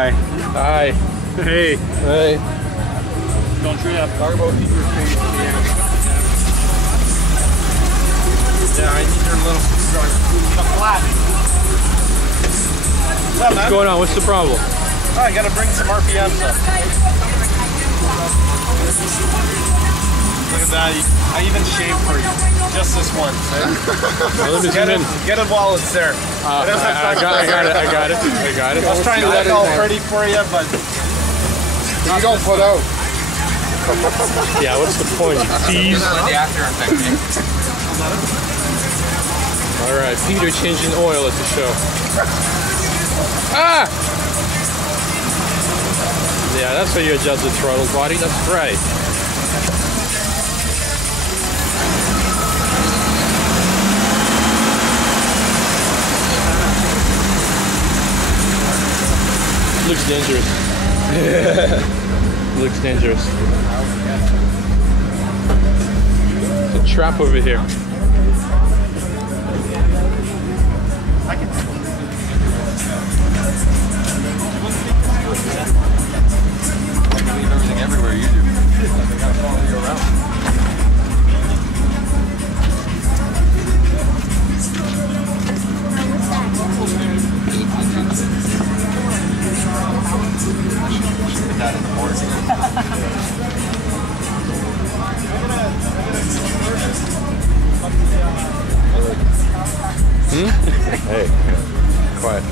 Hi. Hi. Hey. Hey. Don't trip. Talk about keep your face. Yeah, I need your little flat. What's up, man? What's going on? What's the problem? Oh, I gotta bring some RPMs up. Look at that. I even shaved for you. Just this once. Eh? Well, get it while it's there. I got it. I was trying to look all pretty for you, but you don't put out. Yeah, what's the point? Tease. The after effect. All right, Peter changing oil at the show. Ah! Yeah, that's how you adjust the throttle body. That's right. Looks dangerous. Looks dangerous. There's a trap over here. I can leave everything everywhere you do. I gotta follow you around. That in the morning. Hey, quiet.